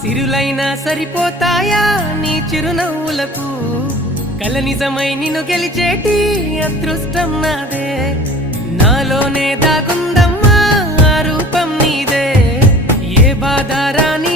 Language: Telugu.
సిరులైనా సరిపోతాయా నీ చిరునవ్వులకు కల నిజమై నిన్ను గెలిచేటి అదృష్టం నాదే నాలోనే దాగుందమ్మా ఆ రూపం నీదే ఏ బాధ రాని